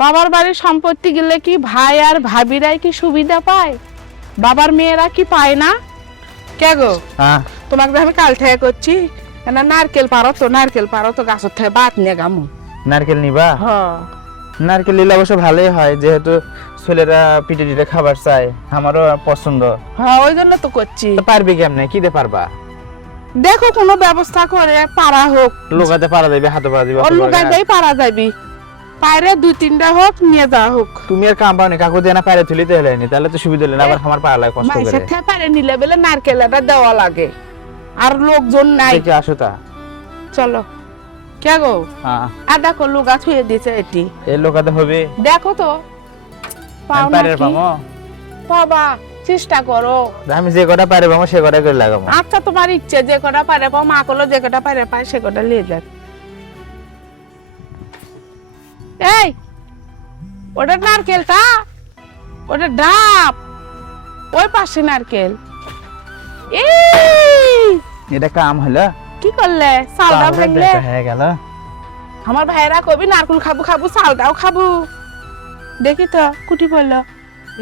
বাবার বাড়ির সম্পত্তি গেলে কি ভাই আর ভাবিরাই কি সুবিধা পায়, বাবার মেয়েরা কি পায় না? কে গো, তোমাকে আমি কাল থেকে করছি না, নারকেল পারো তো গাছের থেকে বাত নিয়ে গামু। নারকেল নিবা? হ্যাঁ, নারকেল নিলে অবশ্য ভালোই হয়, যেহেতু ছেলেরা পিঠে টিটে খাবার চায়, আমারও পছন্দ। হ্যাঁ, ওই জন্য তো করছি। পারবি কেমনে, কি দিয়ে পারবা? দেখো কোনো ব্যবস্থা করে পারা হোক। লোকাতে পারা যাবে, হাতে পারা যাবে, লোকাতেই পারা যাবি, পায়রে 2-3টা হোক নিয়ে যাওয়া হোক। তুমি আর কাম পাও না, কাকু দিয়ে না পায়রে তুলিতে হলেনি, তাহলে তো সুবিধা হলো না, আবার আমার পারা লাগে কষ্ট করে। মাইসের থেকে পায়রে নিলে বেলে নারকেলটা দেওয়া লাগে, আর লোকজন নাই। দেখি আসো তা। চলো। কে গো, হ্যাঁ, আর দেখো লুগা ছুঁয়ে দিছে এটি, এই লোকাতে হবে। দেখো তো পাও পারে নাকি? পামো, বাবা চেষ্টা করো। আমি যে কটা পারে পামো সে কটা করে লাগাবো। আচ্ছা, তোমার ইচ্ছে, যে কটা পারে পাও, মা কলো যে কটা পারে পায় সে কটা নিয়ে যাক। এই, ওটা নারকেলটা, ওটা ডাব, ওই পাশে নারকেল। এই এটা কাম হলো, কি করলে? চালটা ভাঙলে। হয়ে গেল। আমার ভাইরা কবি নারকেল খাবো খাবো, চালটাও খাবো। দেখি তো কুটি পড়লো।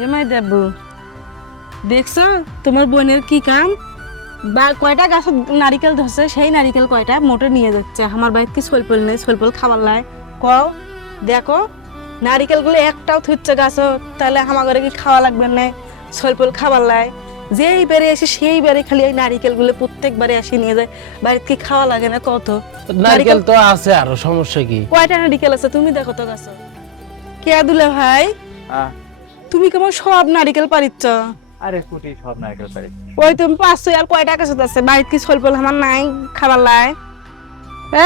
এমাই দেবু, দেখছো তোমার বোনের কি কাম? বা কয়টা গাছে নারিকেল ধরছে, সেই নারিকেল কয়টা মোটে নিয়ে যাচ্ছে। আমার বাড়িতে কি সলপল নেই, সলপল খাবার লাই কও। দেখো নারিকেল গুলো একটাও থুচ্ছে গাছ, তাহলে আমার ঘরে কি খাওয়া লাগবে না? সলপল খাবার লাই, যেই বেড়ে আসে সেই বেড়ে খালি এই নারিকেল গুলো প্রত্যেকবারে আসে নিয়ে যায়। বাড়িতে কি খাওয়া লাগে না? কত নারকেল তো আছে, আরো সমস্যা কি? কয়টা নারিকেল আছে তুমি দেখো তো গাছ। কে দুলে ভাই, তুমি কেমন সব নারিকেল পারিচ্ছ? আরে কুটি সব নারকেল পারি। ওই তুমি পাঁচশো আর কয়টা গাছ আছে বাড়িতে? কি সলপল আমার নাই খাবার লাই?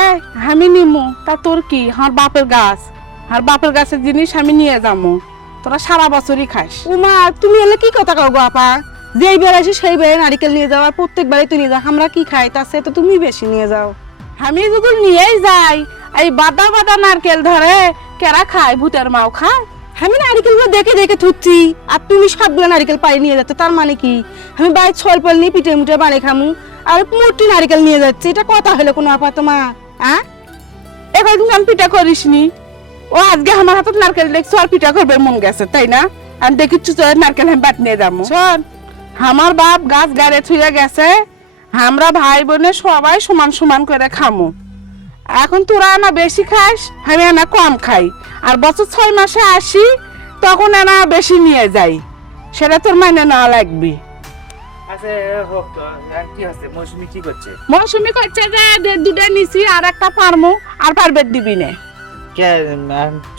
এই আমি নিমু, তা তোর কি? আমার বাপের গাছ, আর বাপের গাছের জিনিস আমি নিয়ে যাবো, তোরা সারা বছরই খাস। উমা তুমি এলে কি কথা কও গো আপা? যেই বেড়ে আসি সেই বেড়ে নারিকেল নিয়ে যাও, আর প্রত্যেকবারে তুই নিয়ে যাও। আমরা কি খাই, তার সে তো তুমি বেশি নিয়ে যাও। আমি যদি নিয়েই যাই, এই বাদা বাদা নারকেল ধরে কেরা খায়? ভূতের মাও খায়? আমি নারিকেল গুলো দেখে দেখে থুচ্ছি, আর তুমি সবগুলো নারিকেল পাই নিয়ে যাচ্ছ, তার মানে কি? আমি বাইরে সলপল নিয়ে পিঠে মুঠে বানিয়ে খামু, আর মোটি নারিকেল নিয়ে যাচ্ছে, এটা কথা হলো কোনো আপা তোমার? এখন তুমি আমি পিঠা করিস নি? ও আজকে আমার হাতে নারকেল দেখছো আর পিঠা করবে মন গেছে, তাই না? আমি দেখিচ্ছি তো নারকেল আমি বাট নিয়ে যাবো। শোন, আমার বাপ গাছ গাড়ে ছুঁয়ে গেছে, আমরা ভাই বোনে সবাই সমান সমান করে খামু। এখন তোরা না বেশি খাস, আমি না কম খাই, আর বছর 6 মাসে আসি, তখন না বেশি নিয়ে যাই, সেটা তোর মানে না লাগবি। আচ্ছা হোক তো, কি আছে? মৌসুমি কি করছে? মৌসুমি করছে যে দুটা নিছি, আর একটা পারমু, আর পারবে দিবি না। কে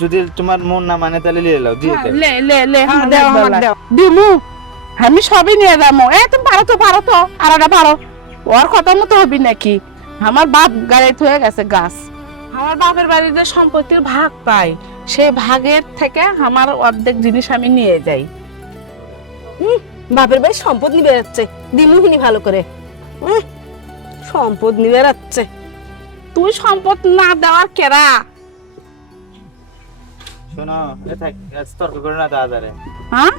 যদি তোমার মন না মানে তাহলে নিয়ে নাও, দিয়ে দাও। লে লে লে হ্যাঁ, দাও, আমার দাও। দিমু, আমি সবই নিয়ে যাবো। তুমি পারো তো আর ওটা পারো, ওর কথা মতো হবি নাকি? আমার বাপ গাড়ি থয়ে গেছে গাছ, আমার বাপের বাড়িতে সম্পত্তির ভাগ পাই, সেই ভাগের থেকে আমার অর্ধেক জিনিস আমি নিয়ে যাই। বাপের বাড়ি সম্পদ নিবে যাচ্ছে, দিমুহিনী ভালো করে। সম্পদ নিবে যাচ্ছে। তুই সম্পদ না দেওয়ার কেরা? শোনো, তর্ক করে না দাদারে। হ্যাঁ,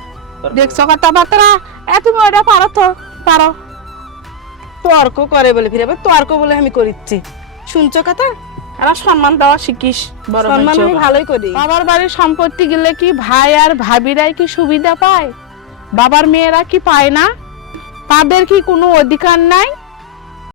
দেখছো কথাবার্তা? তুমি ওটা পারো তো, পারো। তর্ক করে বলে ফিরে তর্ক বলে আমি করিচ্ছি, শুনছো কথা? এরা সম্মান দেওয়া শিখিস, বড় সম্মান আমি ভালোই করি। বাবার বাড়ির সম্পত্তি গেলে কি ভাই আর ভাবিরাই কি সুবিধা পায়, বাবার মেয়েরা কি পায় না? তাদের কি কোনো অধিকার নাই?